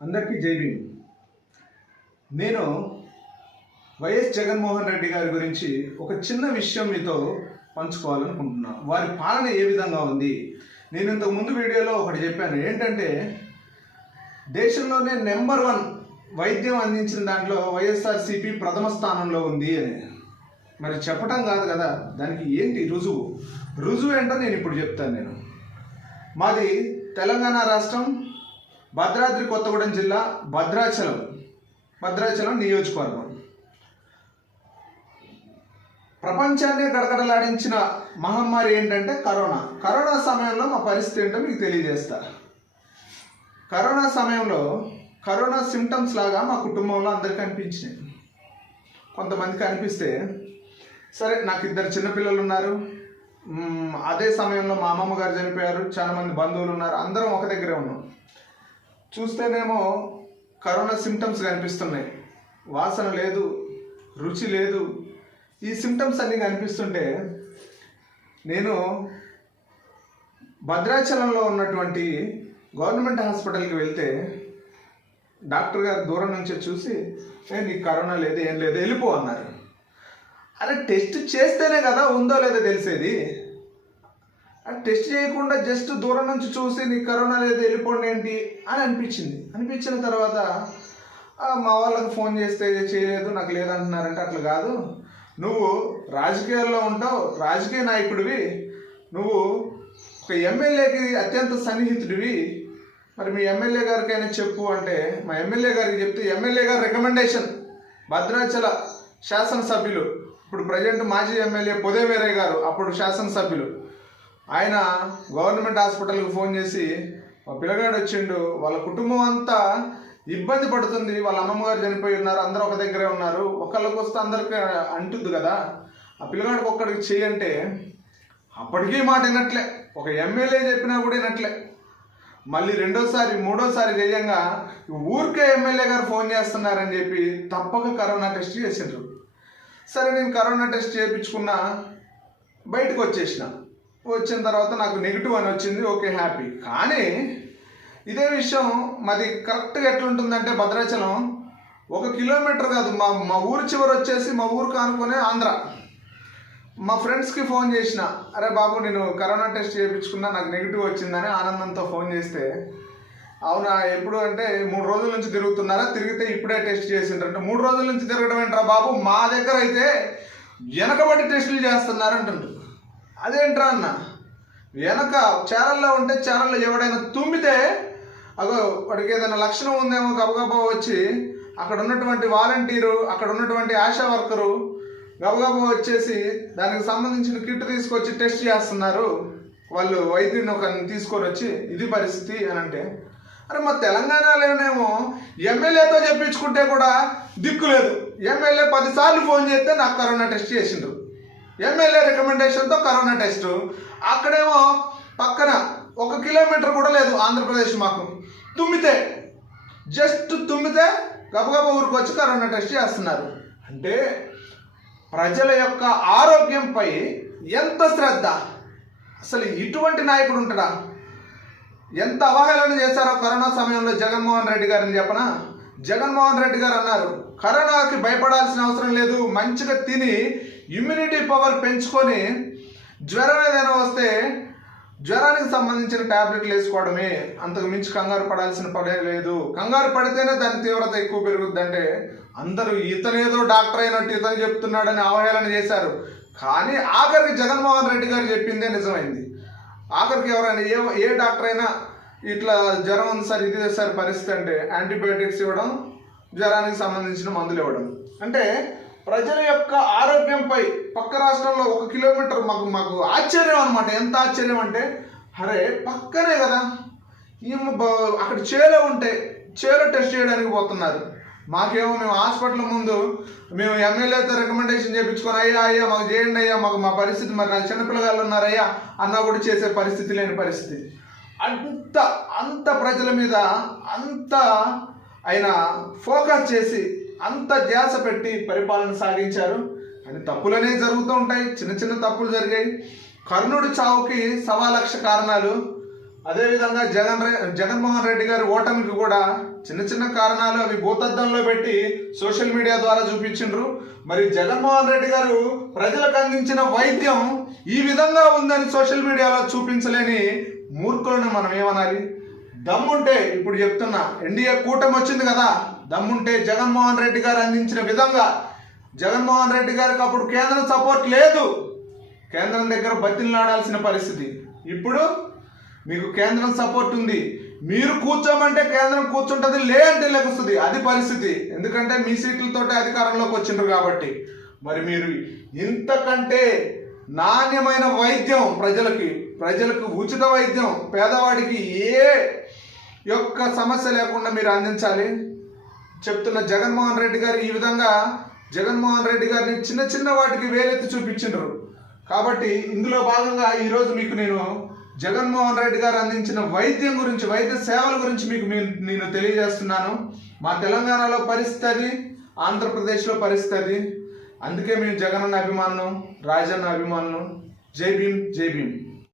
అందరికీ జై భీమ్. నేను వైఎస్ జగన్మోహన్ రెడ్డి గారి గురించి ఒక చిన్న విషయం మీతో పంచుకోవాలనుకుంటున్నా. వారి పాలన ఏ విధంగా ఉంది? నేను ఇంతకు ముందు వీడియోలో ఒకటి చెప్పాను. ఏంటంటే దేశంలోనే నెంబర్ 1 వైద్యం అందించిన దాంట్లో వైఎస్ఆర్సీపీ ప్రథమ స్థానంలో ఉంది అని. మరి చెప్పటం కాదు కదా, దానికి ఏంటి రుజువు ఏంటో నేను ఇప్పుడు చెప్తాను. మాది తెలంగాణ రాష్ట్రం, భద్రాద్రి కొత్తగూడెం జిల్లా, భద్రాచలం నియోజకవర్గం. ప్రపంచాన్ని గడగడలాడించిన మహమ్మారి ఏంటంటే కరోనా సమయంలో మా పరిస్థితి ఏంటో మీకు తెలియజేస్తా. కరోనా సమయంలో కరోనా సిమ్టమ్స్ లాగా మా కుటుంబంలో అందరికీ అనిపించినాయి. కొంతమందికి అనిపిస్తే సరే, నాకు 2 చిన్నపిల్లలు ఉన్నారు. అదే సమయంలో మా అమ్మమ్మ గారు చనిపోయారు. చాలా మంది బంధువులు ఉన్నారు. అందరం ఒక దగ్గరే ఉన్నాం. చూస్తేనేమో కరోనా సిమ్టమ్స్ కనిపిస్తున్నాయి. వాసన లేదు, రుచి లేదు. ఈ సిమ్టమ్స్ అన్నీ కనిపిస్తుంటే నేను భద్రాచలంలో ఉన్నటువంటి గవర్నమెంట్ హాస్పిటల్కి వెళ్తే డాక్టర్ గారు దూరం నుంచే చూసి, నీకు కరోనా లేదు, ఏం లేదు, వెళ్ళిపో అన్నారు. అరే, టెస్ట్ చేస్తేనే కదా ఉందో లేదో తెలిసేది. టెస్ట్ చేయకుండా జస్ట్ దూరం నుంచి చూసి నీకు కరోనా లేదు, వెళ్ళిపోండి ఏంటి అని అనిపించిన తర్వాత మా వాళ్ళకి ఫోన్ చేస్తే చేయలేదు, నాకు లేదంటున్నారంటే అట్లా కాదు. నువ్వు రాజకీయాల్లో ఉంటావు, రాజకీయ నాయకుడివి, నువ్వు ఒక ఎమ్మెల్యేకి అత్యంత సన్నిహితుడివి, మరి మీ ఎమ్మెల్యే గారికైనా చెప్పు అంటే మా ఎమ్మెల్యే గారికి చెప్తే ఎమ్మెల్యే గారి రికమెండేషన్, భద్రాచల శాసనసభ్యులు, ఇప్పుడు ప్రజెంట్ మాజీ ఎమ్మెల్యే పొదేవేరయ్య గారు, అప్పుడు శాసనసభ్యులు, ఆయన గవర్నమెంట్ హాస్పిటల్కి ఫోన్ చేసి మా పిల్లగాడు వచ్చిండు, వాళ్ళ కుటుంబం అంతా ఇబ్బంది పడుతుంది, వాళ్ళ అమ్మమ్మ గారు చనిపోయి ఉన్నారు, అందరూ ఒక దగ్గరే ఉన్నారు, ఒకళ్ళకి వస్తే అందరికి అంటుంది కదా, ఆ పిల్లగాడికి ఒక్కడికి చేయంటే అప్పటికీ మాట వినట్లే. ఒక ఎమ్మెల్యే చెప్పినా కూడా వినట్లే. మళ్ళీ 2వ, 3వ చేయంగా ఊరికే ఎమ్మెల్యే గారు ఫోన్ చేస్తున్నారని చెప్పి తప్పక కరోనా టెస్ట్ చేసిండ్రు. సరే, నేను కరోనా టెస్ట్ చేయించుకున్నా, బయటకు వచ్చిన తర్వాత నాకు నెగిటివ్ అని వచ్చింది. Okay, happy. కానీ ఇదే విషయం మాది కరెక్ట్గా ఎట్లుంటుందంటే భద్రాచలం 1 కిలోమీటర్ కాదు, మా ఊరు చివరి వచ్చేసి మా ఊరు కానుకునే ఆంధ్ర. మా ఫ్రెండ్స్కి ఫోన్ చేసిన, అరే బాబు నేను కరోనా టెస్ట్ చేయించుకున్నా, నాకు నెగిటివ్ వచ్చిందని ఆనందంతో ఫోన్ చేస్తే, అవునా ఎప్పుడు అంటే 3 రోజుల నుంచి తిరుగుతున్నారా, తిరిగితే ఇప్పుడే టెస్ట్ చేసిండ్రంటే 3 రోజుల నుంచి తిరగడం ఏంట్రా బాబు, మా దగ్గర అయితే వెనకబడి టెస్టులు చేస్తున్నారు అంటుండ్రు. అదేంట్రా అన్న, వెనక ఛానల్లో ఉంటే ఛానల్లో ఎవడైనా తుమ్మితే అగో వాడికి ఏదైనా లక్షణం ఉందేమో గబగబా వచ్చి అక్కడ ఉన్నటువంటి వాలంటీరు, అక్కడ ఉన్నటువంటి ఆశా వర్కరు గబగబా వచ్చేసి దానికి సంబంధించిన కిట్ తీసుకొచ్చి టెస్ట్ చేస్తున్నారు, వాళ్ళు వైద్యుని ఒకరిని తీసుకొని వచ్చి ఇది పరిస్థితి అని అంటే, అరే మా తెలంగాణలోనేమో ఎమ్మెల్యేతో చెప్పించుకుంటే కూడా దిక్కు లేదు. ఎమ్మెల్యే 10 సార్లు ఫోన్ చేస్తే నాకు కరోనా టెస్ట్ చేసిండ్రు, ఎమ్మెల్యే రికమెండేషన్తో కరోనా టెస్టు. అక్కడేమో పక్కన 1 కిలోమీటర్ కూడా లేదు ఆంధ్రప్రదేశ్. మాకు జస్ట్ తుమ్మితే గబగబా ఊరికి వచ్చి కరోనా టెస్ట్ చేస్తున్నారు. అంటే ప్రజల యొక్క ఆరోగ్యంపై ఎంత శ్రద్ధ! అసలు ఇటువంటి నాయకుడు ఉంటాడా? ఎంత అవహేళన చేశారో కరోనా సమయంలో జగన్మోహన్ రెడ్డి గారిని చెప్పనా. జగన్మోహన్ రెడ్డి గారు అన్నారు, కరోనాకి భయపడాల్సిన అవసరం లేదు, మంచిగా తిని ఇమ్యూనిటీ పవర్ పెంచుకొని జ్వరం ఏదైనా వస్తే జ్వరానికి సంబంధించిన ట్యాబ్లెట్లు వేసుకోవడమే, అంతకు మించి కంగారు పడాల్సిన పడే లేదు, కంగారు పడితేనే దాని తీవ్రత ఎక్కువ పెరుగుద్ది అంటే అందరూ ఇతనేదో డాక్టర్ అయినట్టు ఇతను చెప్తున్నాడని అవహేళన చేశారు. కానీ ఆఖరికి జగన్మోహన్ రెడ్డి గారు చెప్పిందే నిజమైంది. ఆఖరికి ఎవరైనా ఏ డాక్టర్ అయినా ఇట్లా జ్వరం ఉంది సార్, ఇది సార్ పరిస్థితి అంటే యాంటీబయాటిక్స్ ఇవ్వడం, జ్వరానికి సంబంధించిన మందులు ఇవ్వడం. అంటే ప్రజల యొక్క ఆరోగ్యంపై పక్క రాష్ట్రంలో 1 కిలోమీటర్ మాకు ఆశ్చర్యం అనమాట. ఎంత ఆశ్చర్యం అంటే, అరే పక్కనే కదా, అక్కడ చేలో ఉంటే చేలో టెస్ట్ చేయడానికి పోతున్నారు. మాకేమో మేము హాస్పిటల్ ముందు మేము ఎమ్మెల్యేతో రికమెండేషన్ చేయించుకొని అయ్యా మాకు చేయండి అయ్యా, మా పరిస్థితి, మరి నాకు చిన్నపిల్లగాళ్ళు ఉన్నారయ్యా అన్నా కూడా చేసే పరిస్థితి లేని పరిస్థితి. అంత ప్రజల మీద అంత ఆయన ఫోకస్ చేసి అంత ధ్యాస పెట్టి పరిపాలన సాగించారు. అని తప్పులనే జరుగుతూ ఉంటాయి, చిన్న చిన్న తప్పులు జరిగాయి. కర్ణుడి చావుకి 1,00,000 కారణాలు, అదేవిధంగా జగన్మోహన్ రెడ్డి గారి ఓటమికి కూడా చిన్న చిన్న కారణాలు అవి భూతద్దంలో పెట్టి సోషల్ మీడియా ద్వారా చూపించిండ్రు. మరి జగన్మోహన్ రెడ్డి గారు ప్రజలకు అందించిన వైద్యం ఈ విధంగా ఉందని సోషల్ మీడియాలో చూపించలేని మూర్ఖులను మనం ఏమనాలి? దమ్ముంటే ఇప్పుడు చెప్తున్నా, ఎన్డీఏ కూటమి వచ్చింది కదా, దమ్ముంటే జగన్మోహన్ రెడ్డి గారు అందించిన విధంగా, జగన్మోహన్ రెడ్డి గారికి అప్పుడు కేంద్రం సపోర్ట్ లేదు, కేంద్రం దగ్గర బతిలాడాల్సిన పరిస్థితి. ఇప్పుడు మీకు కేంద్రం సపోర్ట్ ఉంది, మీరు కూర్చోమంటే కేంద్రం కూర్చుంటుంది, లే అంటే లెగుస్తుంది, అది పరిస్థితి. ఎందుకంటే మీ సీట్లతోటి అధికారంలోకి వచ్చిండ్రు కాబట్టి. మరి మీరు ఇంతకంటే నాణ్యమైన వైద్యం ప్రజలకు ఉచిత వైద్యం, పేదవాడికి ఏ యొక్క సమస్య లేకుండా మీరు అందించాలి. చెప్తున్న జగన్మోహన్ రెడ్డి గారు ఈ విధంగా జగన్మోహన్ రెడ్డి గారిని చిన్న చిన్న వాటికి వేలెత్తి చూపించిండ్రు. కాబట్టి ఇందులో భాగంగా ఈరోజు మీకు నేను జగన్మోహన్ రెడ్డి గారు అందించిన వైద్యం గురించి, వైద్య సేవల గురించి మీకు నేను తెలియజేస్తున్నాను. మా తెలంగాణలో పరిస్థితి, ఆంధ్రప్రదేశ్లో పరిస్థితి. అందుకే మేము జగనన్న అభిమానులు, రాజన్న అభిమానులు. జై భీమ్, జై భీమ్.